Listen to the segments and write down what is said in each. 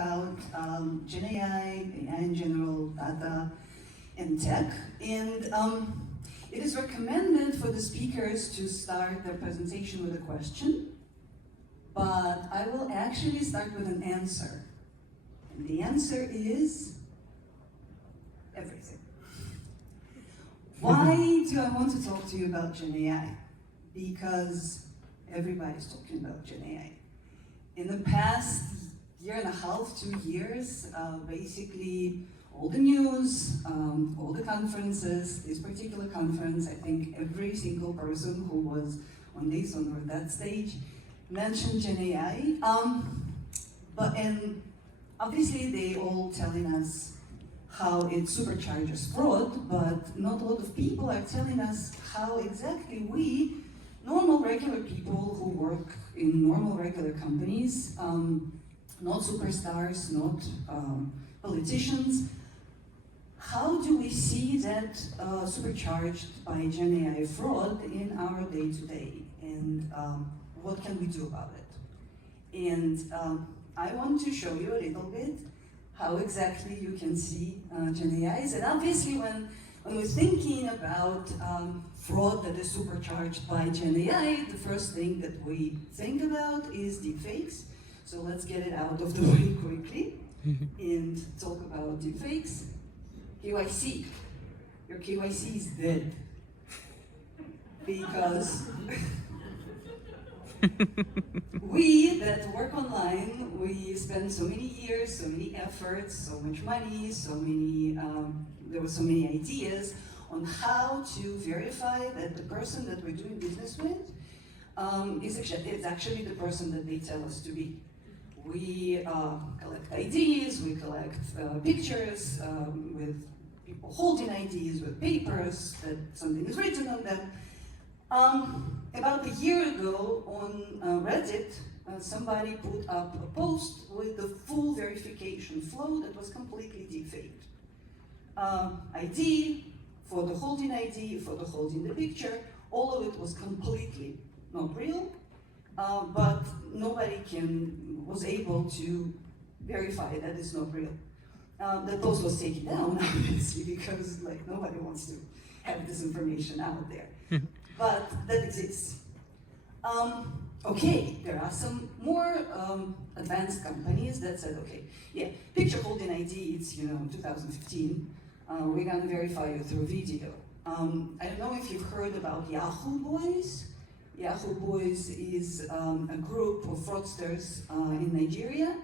about Gen AI in general, data, and tech. And it is recommended for the speakers to start their presentation with a question, but I will actually start with an answer. And the answer is everything. Why do I want to talk to you about Gen AI? Because everybody's talking about Gen AI. In the past year and a half, 2 years, basically all the news, all the conferences, this particular conference, I think every single person who was on this or that stage mentioned Gen AI. And obviously they all telling us how it supercharges fraud, but not a lot of people are telling us how exactly we, normal regular people who work in normal regular companies, not superstars, not politicians, how do we see that supercharged by Gen AI fraud in our day-to-day? And what can we do about it? And I want to show you a little bit how exactly you can see Gen AIs. And obviously when we're thinking about fraud that is supercharged by Gen AI, the first thing that we think about is deepfakes. So let's get it out of the way quickly and talk about deepfakes. KYC. Your KYC is dead. Because we that work online, we spend so many years, so many efforts, so much money, there were so many ideas on how to verify that the person that we're doing business with is actually the person that they tell us to be. We collect IDs, we collect pictures with people holding IDs, with papers that something is written on them. About a year ago on Reddit, somebody put up a post with the full verification flow that was completely deepfaked. ID, for the holding ID, for the holding the picture, all of it was completely not real, but nobody was able to verify that it's not real. The post was taken down, obviously, because nobody wants to have this information out there. But that exists. Okay, there are some more advanced companies that said, okay, yeah, picture holding ID, it's 2015. We're gonna verify you through video. I don't know if you've heard about Yahoo Boys. Yahoo Boys is a group of fraudsters in Nigeria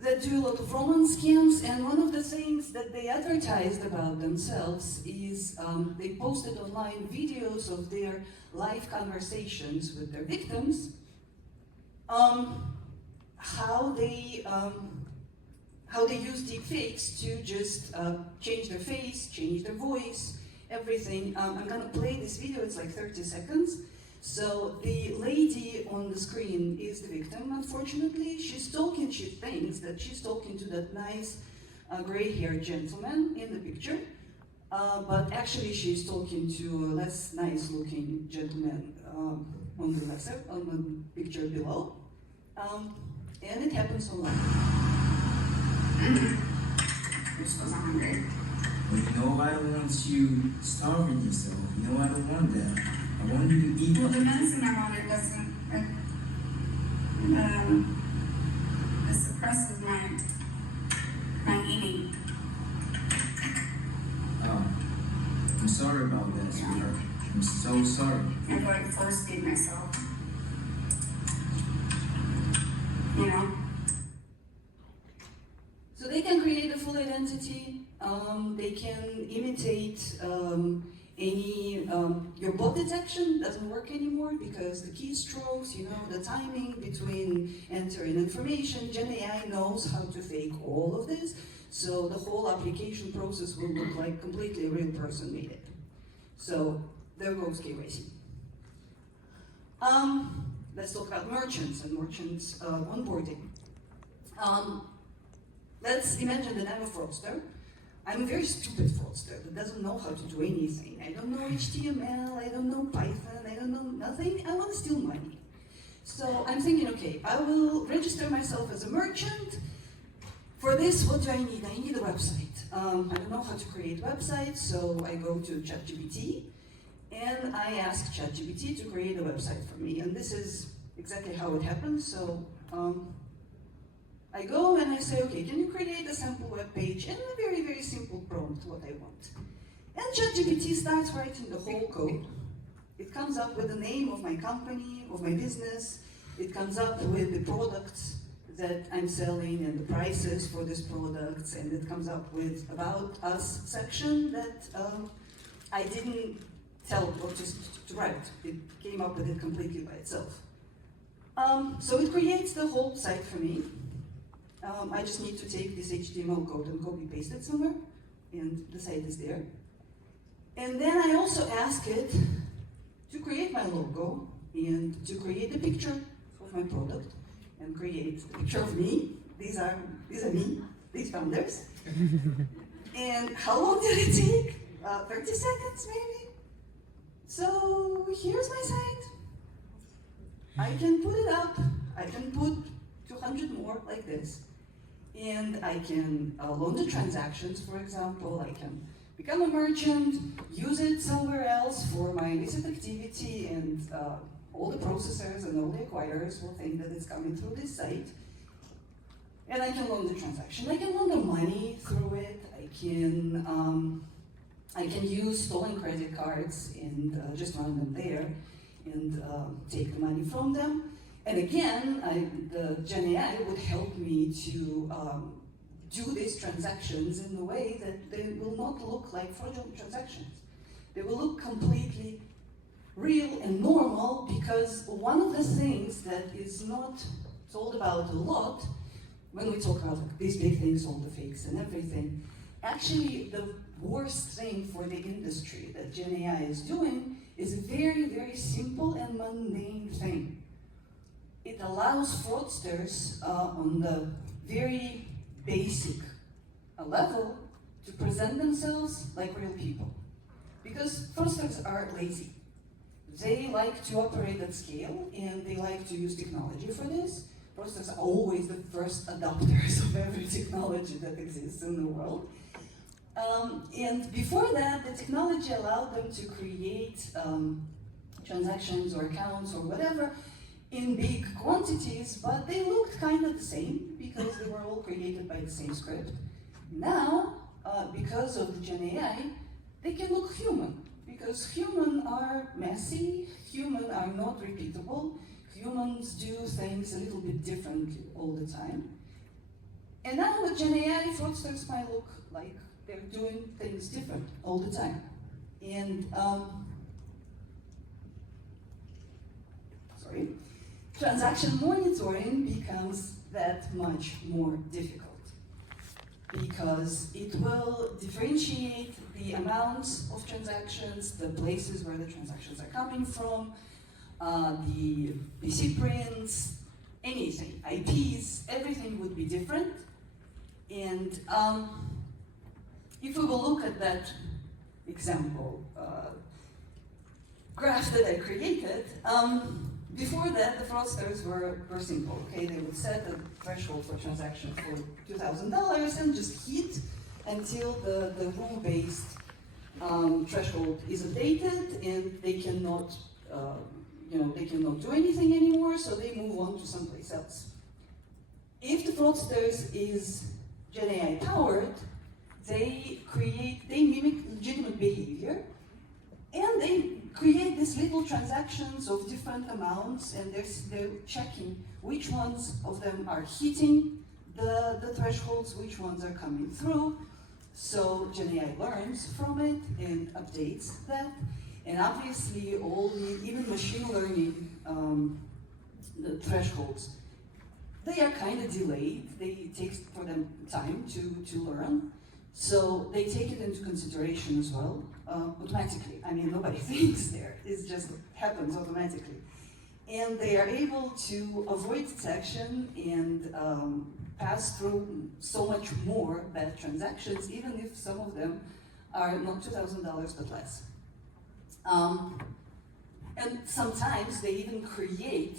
that do a lot of romance scams, and one of the things that they advertised about themselves is they posted online videos of their live conversations with their victims, how they use deepfakes to just change their face, change their voice, everything. I'm gonna play this video, it's like 30 seconds. So the lady on the screen is the victim, unfortunately. She thinks that she's talking to that nice gray-haired gentleman in the picture, but actually she's talking to a less nice-looking gentleman on the picture below. And it happens online. Which was hungry. But I don't want you starving yourself. I don't want that. I want you to eat. Well, the medicine I wanted wasn't, it suppresses my eating. Oh, I'm sorry about that, sweetheart. I'm so sorry. I'm going to force feed myself. So they can create a full identity. They can imitate your bot detection doesn't work anymore because the keystrokes, the timing between entering information, Gen AI knows how to fake all of this, so the whole application process will look like completely a real person made it. So there goes KYC. Let's talk about merchants and merchants onboarding. Let's imagine that I'm a fraudster. I'm a very stupid fraudster that doesn't know how to do anything. I don't know HTML, I don't know Python, I don't know nothing. I want to steal money. So I'm thinking, okay, I will register myself as a merchant, For this, what do I need? I need a website. I don't know how to create websites, so I go to ChatGPT and I ask ChatGPT to create a website for me. And this is exactly how it happens. So I go and I say, okay, can you create a sample web page and a very, very simple prompt, what I want. And ChatGPT starts writing the whole code. It comes up with the name of my company, of my business. It comes up with the products that I'm selling and the prices for these products, and it comes up with About Us section that I didn't tell what to write. It came up with it completely by itself. So it creates the whole site for me. I just need to take this HTML code and copy paste it somewhere, and the site is there. And then I also ask it to create my logo and to create a picture of my product and create a picture of me. These are me, these founders. And how long did it take? 30 seconds maybe? So here's my site. I can put it up. I can put 200 more like this. And I can load the transactions, for example. I can become a merchant, use it somewhere else for my illicit activity, and all the processors and all the acquirers will think that it's coming through this site. And I can loan the transaction. I can loan the money through it. I can use stolen credit cards and just run them there and take the money from them. And again, the Gen AI would help me to do these transactions in a way that they will not look like fraudulent transactions. They will look completely real and normal, because one of the things that is not told about a lot when we talk about like, these big things, all the fakes and everything, actually the worst thing for the industry that Gen AI is doing is a very, very simple and mundane thing. It allows fraudsters on the very basic level to present themselves like real people. Because fraudsters are lazy. They like to operate at scale and they like to use technology for this. Fraudsters are always the first adopters of every technology that exists in the world. And before that, the technology allowed them to create transactions or accounts or whatever in big quantities, but they looked kind of the same because they were all created by the same script. Now, because of the Gen AI, they can look human, because humans are messy, humans are not repeatable, humans do things a little bit differently all the time. And now with Gen AI, fraudsters might look like they're doing things different all the time. And, transaction monitoring becomes that much more difficult, because it will differentiate the amounts of transactions, the places where the transactions are coming from, the recipients, anything, IPs, everything would be different. And if we will look at that example graph that I created, before that, the fraudsters were simple, okay? They would set a threshold for transaction for $2,000 and just hit until the rule-based threshold is updated, and they cannot, they cannot do anything anymore, so they move on to someplace else. If the fraudsters is Gen AI powered, they mimic legitimate behavior, and they create these little transactions of different amounts, and they're checking which ones of them are hitting the thresholds, which ones are coming through. So Gen AI learns from it and updates that. And obviously, even machine learning, the thresholds, they are kind of delayed. It takes for them time to learn. So they take it into consideration as well, automatically. I mean, nobody thinks there. It just happens automatically. And they are able to avoid detection and pass through so much more bad transactions, even if some of them are not $2,000 but less. And sometimes they even create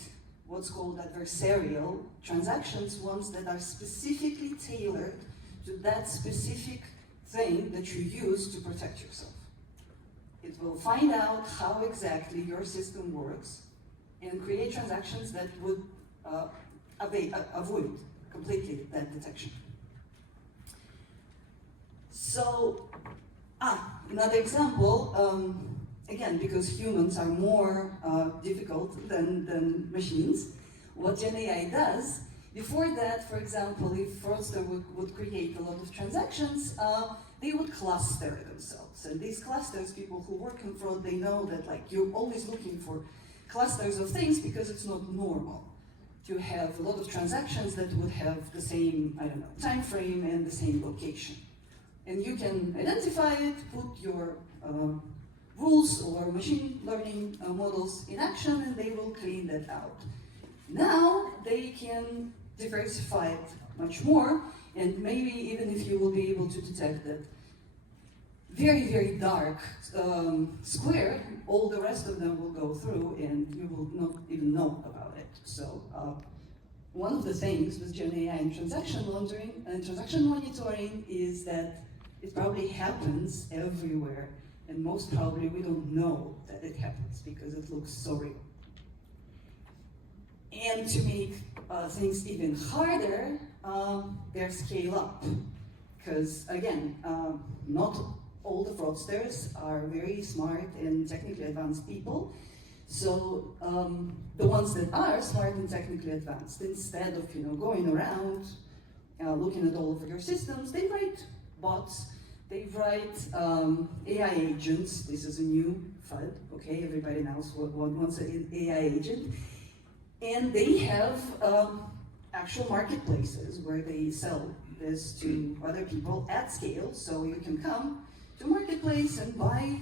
what's called adversarial transactions, ones that are specifically tailored to that specific thing that you use to protect yourself. It will find out how exactly your system works and create transactions that would avoid completely that detection. So, another example, again, because humans are more difficult than machines, what GenAI does, before that, for example, if fraudster would create a lot of transactions, they would cluster themselves. And these clusters, people who work in fraud, they know that like you're always looking for clusters of things because it's not normal to have a lot of transactions that would have the same, I don't know, time frame and the same location. And you can identify it, put your rules or machine learning models in action, and they will clean that out. Now they can diversify it much more, and maybe even if you will be able to detect that very, very dark square, all the rest of them will go through and you will not even know about it. So one of the things with GenAI and transaction laundering and transaction monitoring is that it probably happens everywhere, and most probably we don't know that it happens because it looks so real. And to make things even harder, they're scale up. Because again, not all the fraudsters are very smart and technically advanced people. So the ones that are smart and technically advanced, instead of going around looking at all of your systems, they write bots, they write AI agents. This is a new FUD, okay? Everybody knows what wants an AI agent. And they have actual marketplaces where they sell this to other people at scale. So you can come to marketplace and buy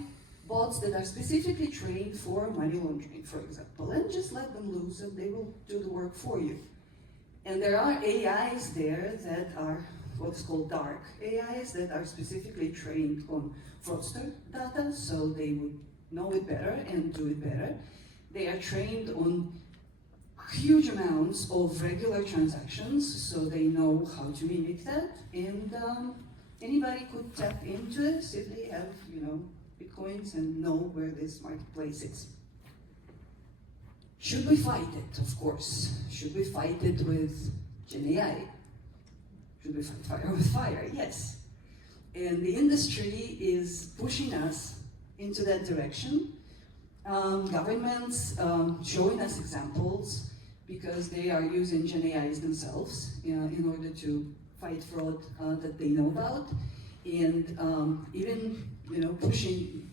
bots that are specifically trained for money laundering, for example, and just let them loose and they will do the work for you. And there are AIs there that are what's called dark AIs that are specifically trained on fraudster data, so they would know it better and do it better. They are trained on huge amounts of regular transactions, so they know how to mimic that, and anybody could tap into it if they have, bitcoins and know where this marketplace is. Should we fight it? Of course. Should we fight it with GenAI? Should we fight fire with fire? Yes. And the industry is pushing us into that direction. Governments showing us examples because they are using GenAIs themselves in order to fight fraud that they know about, and even pushing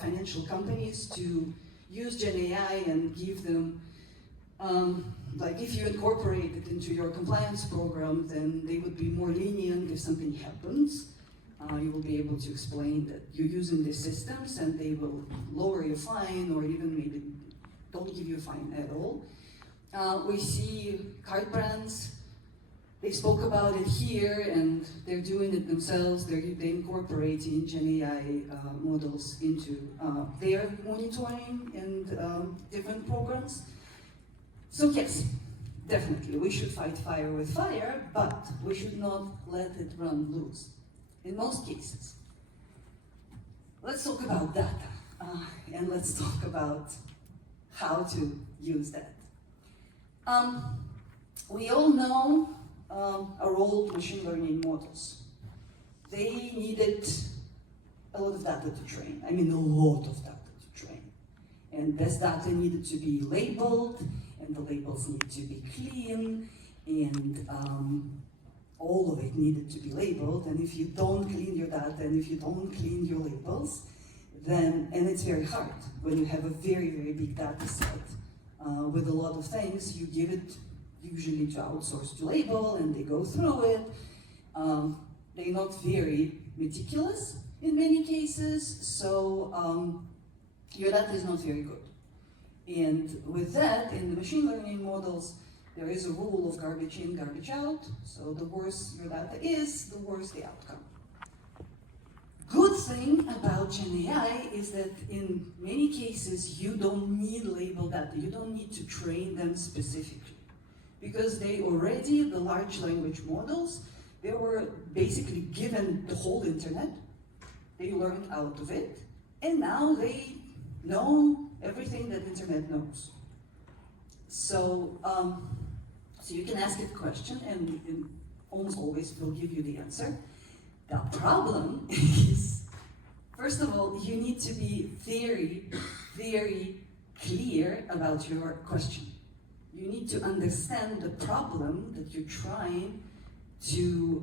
financial companies to use GenAI and give them, like if you incorporate it into your compliance program, then they would be more lenient if something happens. You will be able to explain that you're using these systems and they will lower your fine or even maybe don't give you a fine at all. We see card brands, they spoke about it here and they're doing it themselves. They're incorporating GenAI models into their monitoring and different programs. So yes, definitely we should fight fire with fire, but we should not let it run loose in most cases. Let's talk about data and let's talk about how to use that. We all know our old machine learning models. They needed a lot of data to train. I mean, a lot of data to train. And this data needed to be labeled, and the labels need to be clean, and all of it needed to be labeled. And if you don't clean your data, and if you don't clean your labels, then, and it's very hard when you have a very, very big data set with a lot of things, you give it usually to outsource to label and they go through it. They're not very meticulous in many cases, so your data is not very good. And with that, in the machine learning models, there is a rule of garbage in, garbage out. So the worse your data is, the worse the outcome. good thing about Gen AI is that in many cases you don't need label data. You don't need to train them specifically because they already, the large language models, they were basically given the whole internet. They learned out of it, and now they know everything that internet knows. So, so you can ask it a question, and it almost always will give you the answer. The problem is, first of all, you need to be very, very clear about your question. You need to understand the problem that you're trying to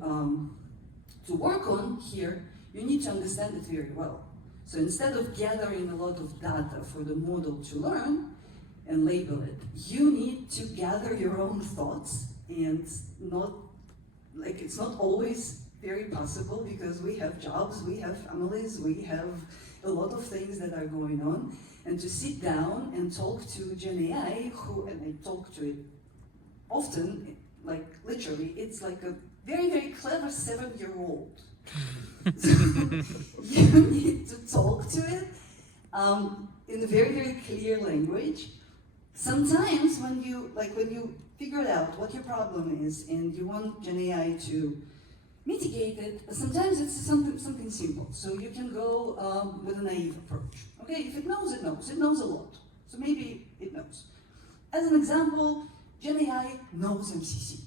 work on here. You need to understand it very well. So instead of gathering a lot of data for the model to learn and label it, you need to gather your own thoughts, and it's not always very possible because we have jobs, we have families, we have a lot of things that are going on, and to sit down and talk to Gen AI, and I talk to it often, like literally, it's like a very, very clever 7-year-old. So you need to talk to it in a very, very clear language. Sometimes when you figure out what your problem is and you want Gen AI to mitigate it, sometimes it's something simple. So you can go with a naive approach. Okay, if it knows, it knows. It knows a lot. So maybe it knows. As an example, Gen AI knows MCC.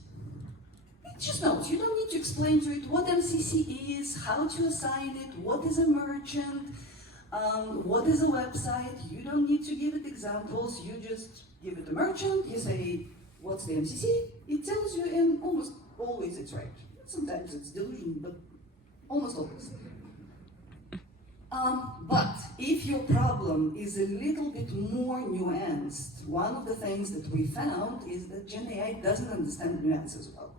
It just knows. You don't need to explain to it what MCC is, how to assign it, what is a merchant, what is a website. You don't need to give it examples. You just give it a merchant. You say, what's the MCC? It tells you, and almost always it's right. Sometimes it's delusion, but almost always. But if your problem is a little bit more nuanced, one of the things that we found is that Gen AI doesn't understand nuances well.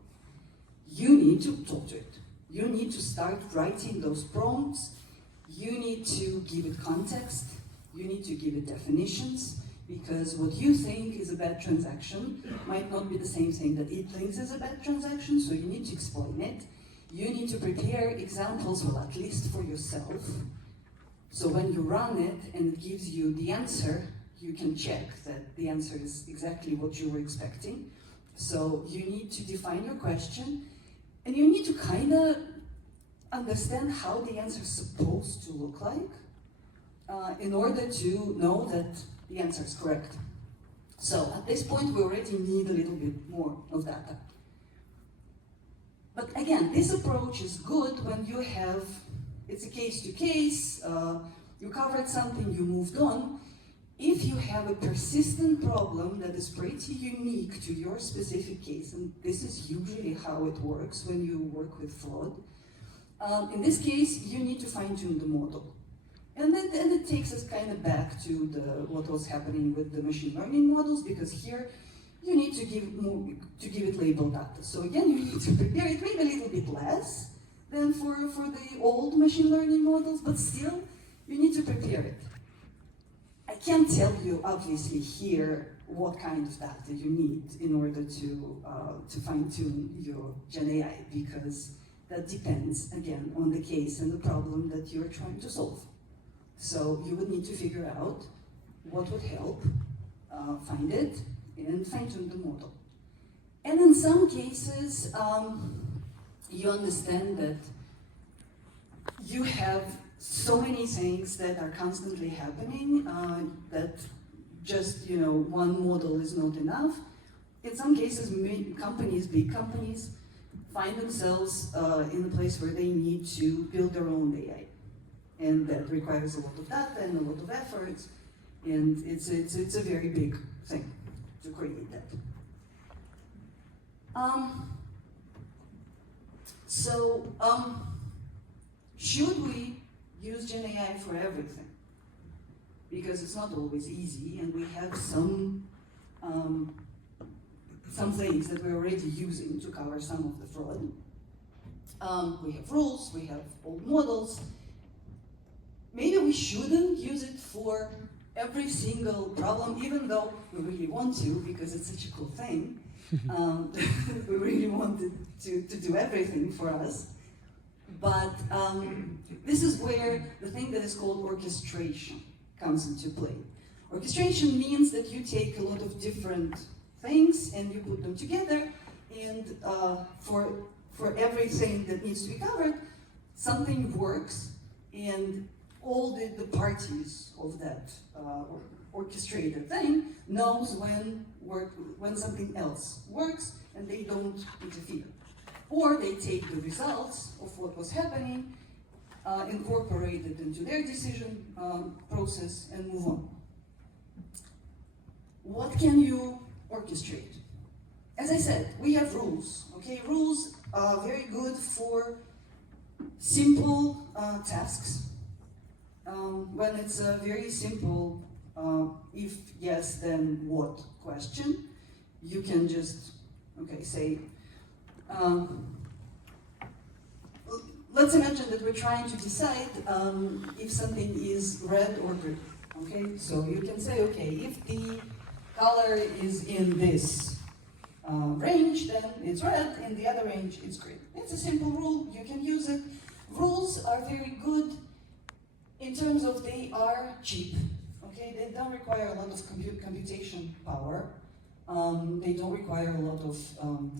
You need to talk to it. You need to start writing those prompts. You need to give it context. You need to give it definitions, because what you think is a bad transaction might not be the same thing that it thinks is a bad transaction, so you need to explain it. You need to prepare examples, well, at least for yourself. So when you run it and it gives you the answer, you can check that the answer is exactly what you were expecting. So you need to define your question, and you need to kind of understand how the answer is supposed to look like in order to know that the answer is correct. So at this point, we already need a little bit more of data. But again, this approach is good when you have, it's a case-to-case, you covered something, you moved on. If you have a persistent problem that is pretty unique to your specific case, and this is usually how it works when you work with fraud, in this case, you need to fine-tune the model. And then it takes us kind of back to what was happening with the machine learning models, because here you need to give it labeled data. So again, you need to prepare it maybe a little bit less than for the old machine learning models, but still you need to prepare it. I can't tell you obviously here what kind of data you need in order to fine-tune your Gen AI, because that depends again on the case and the problem that you're trying to solve. So you would need to figure out what would help, find it, and fine-tune the model. And in some cases, you understand that you have so many things that are constantly happening that just one model is not enough. In some cases, big companies, find themselves in a place where they need to build their own AI. And that requires a lot of data and a lot of effort, and it's a very big thing to create that. Should we use Gen AI for everything? Because it's not always easy, and we have some things that we're already using to cover some of the fraud. We have rules, we have old models. Maybe we shouldn't use it for every single problem, even though we really want to, because it's such a cool thing. We really want it to do everything for us. But this is where the thing that is called orchestration comes into play. Orchestration means that you take a lot of different things and you put them together, and for everything that needs to be covered, something works, and all the parties of that orchestrated thing knows when something else works, and they don't interfere. Or they take the results of what was happening, incorporate it into their decision process, and move on. What can you orchestrate? As I said, we have rules. Okay, rules are very good for simple tasks. When it's a very simple if yes then what question, you can just say let's imagine that we're trying to decide if something is red or green. Okay, so you can say, okay, if the color is in this range, then it's red, in the other range it's green. It's a simple rule, you can use it. Rules are very good in terms of they are cheap. Okay, they don't require a lot of computation power. They don't require a lot of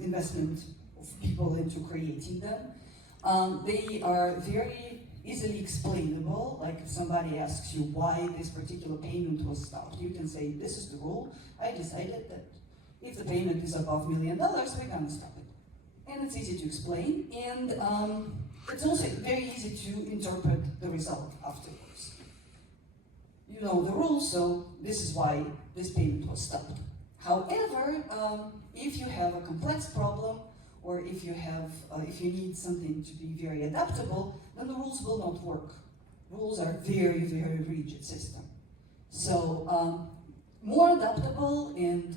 investment of people into creating them. They are very easily explainable. Like if somebody asks you why this particular payment was stopped, you can say, this is the rule. I decided that if the payment is above $1 million, we're gonna stop it. And it's easy to explain, and it's also very easy to interpret the result afterwards. You know the rules, so this is why this payment was stopped. However, if you have a complex problem, or if you need something to be very adaptable, then the rules will not work. Rules are very, very rigid system. So more adaptable and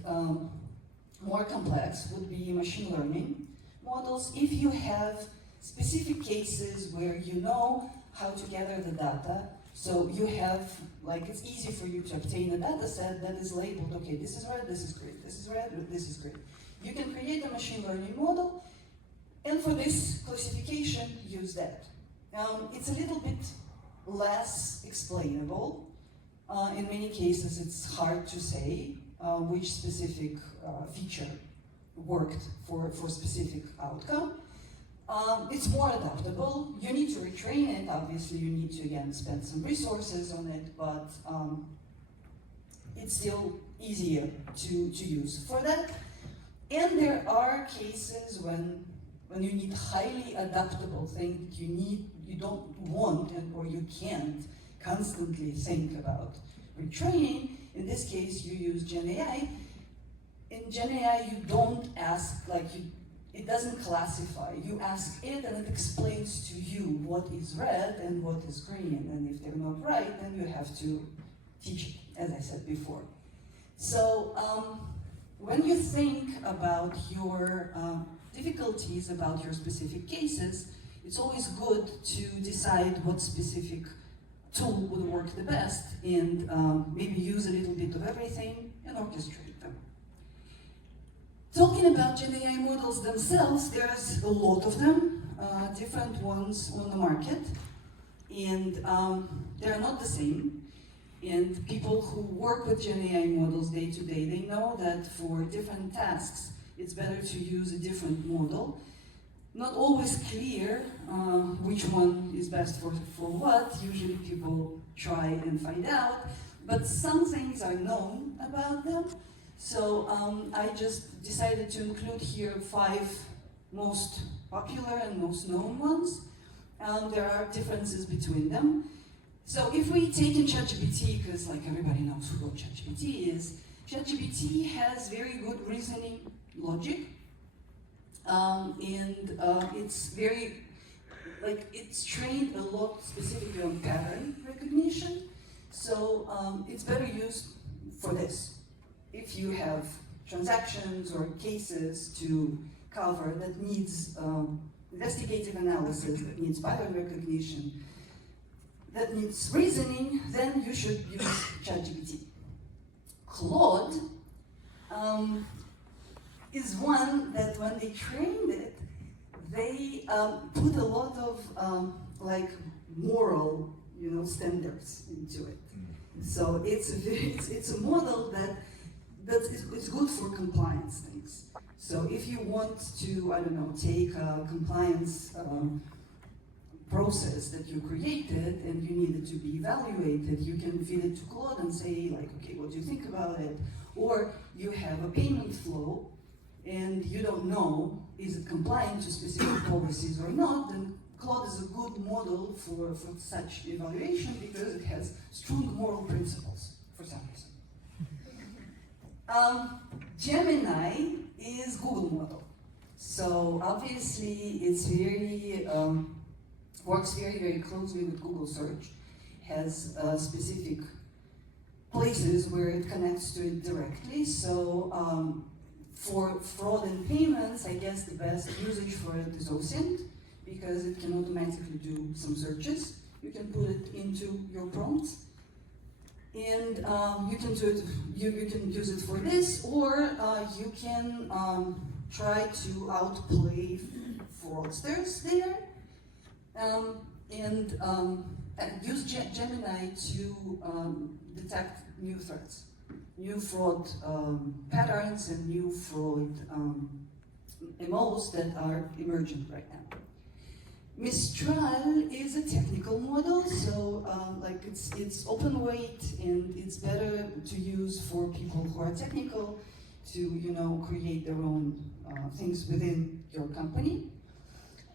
more complex would be machine learning models if you have specific cases where you know how to gather the data. So you have, like, it's easy for you to obtain a data set that is labeled, okay, this is red, this is green, this is red, this is green. You can create a machine learning model, and for this classification, use that. It's a little bit less explainable. In many cases, it's hard to say which specific feature worked for specific outcome. It's more adaptable. You need to retrain it. Obviously, you need to, again, spend some resources on it, but it's still easier to use for that. And there are cases when you need highly adaptable thing that you don't want or you can't constantly think about retraining. In this case, you use GenAI. In GenAI, you don't ask, it doesn't classify. You ask it and it explains to you what is red and what is green. And if they're not right, then you have to teach it, as I said before. So when you think about your difficulties, about your specific cases, it's always good to decide what specific tool would work the best and maybe use a little bit of everything and orchestrate them. Talking about GenAI models themselves, there's a lot of them, different ones on the market, and they're not the same. And people who work with GenAI models day to day, they know that for different tasks, it's better to use a different model. Not always clear which one is best for what. Usually people try and find out, but some things are known about them. So I just decided to include here 5 most popular and most known ones. There are differences between them. So if we take in ChatGPT, because like everybody knows what ChatGPT is, ChatGPT has very good reasoning logic, and it's very, it's trained a lot specifically on pattern recognition. So it's better used for this. If you have transactions or cases to cover that needs investigative analysis, that needs pattern recognition, that needs reasoning, then you should use ChatGPT. Claude is one that when they trained it, they put a lot of like moral, standards into it. So it's a model that is good for compliance things. So if you want to, I don't know, take a compliance process that you created and you need it to be evaluated, you can feed it to Claude and say like, okay, what do you think about it? Or you have a payment flow and you don't know, is it compliant to specific policies or not, then Claude is a good model for such evaluation because it has strong moral principles for some reason. Gemini is Google model. So obviously it's very, works very, very closely with Google search, has specific places where it connects to it directly. So for fraud and payments, I guess the best usage for it is OSINT, because it can automatically do some searches. You can put it into your prompts, and you can do it. You can use it for this, or you can try to outplay fraudsters there, and use Gemini to detect new threats, new fraud patterns, and new fraud MOs that are emerging right now. Mistral is a technical model, so like it's open weight and it's better to use for people who are technical to create their own things within your company.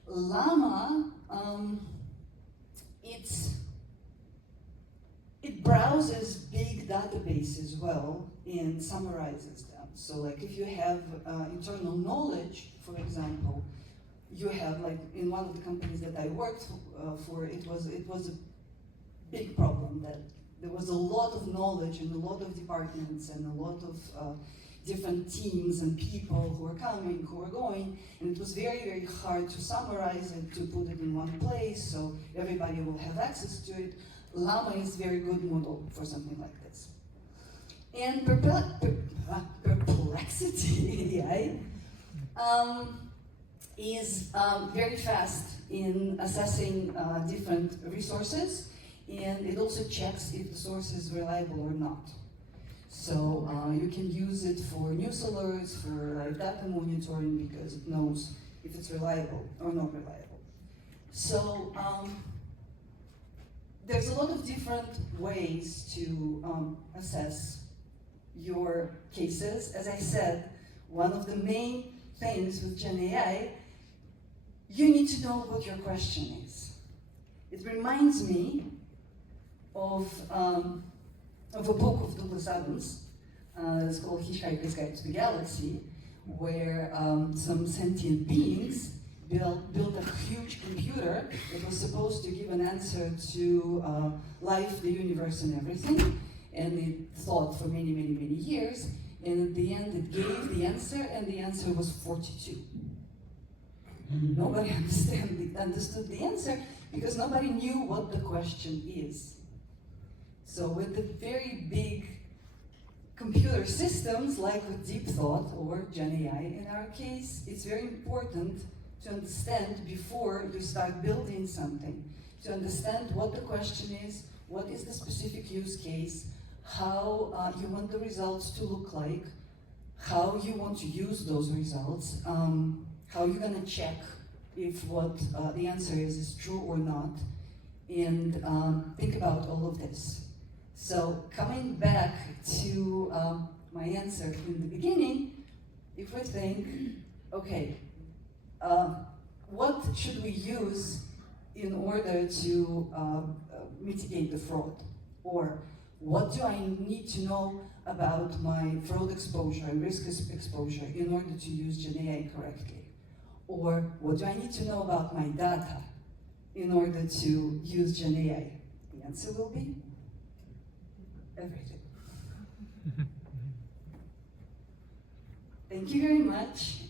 Llama, it browses big databases well and summarizes them. So like if you have internal knowledge, for example, you have, like in one of the companies that I worked for, it was a big problem that there was a lot of knowledge and a lot of departments and a lot of different teams and people who are coming, who are going, and it was very, very hard to summarize it, to put it in one place so everybody will have access to it. Llama is a very good model for something like this. And Perplexity AI is very fast in assessing different resources, and it also checks if the source is reliable or not. So you can use it for news alerts, for like data monitoring, because it knows if it's reliable or not reliable. So there's a lot of different ways to assess your cases. As I said, one of the main things with Gen AI, you need to know what your question is. It reminds me of a book of Douglas Adams. It's called Hitchhiker's Guide to the Galaxy, where some sentient beings built a huge computer that was supposed to give an answer to life, the universe, and everything. And it thought for many, many, many years. And at the end, it gave the answer, and the answer was 42. Nobody understood the answer because nobody knew what the question is. So with the very big computer systems, like with Deep Thought or Gen AI in our case, it's very important to understand before you start building something, to understand what the question is, what is the specific use case, how you want the results to look like, how you want to use those results, how you're going to check if what the answer is true or not, and think about all of this. So coming back to my answer in the beginning, if we think, okay, what should we use in order to mitigate the fraud? Or what do I need to know about my fraud exposure and risk exposure in order to use Gen AI correctly? Or what do I need to know about my data in order to use Gen AI? The answer will be everything. Thank you very much.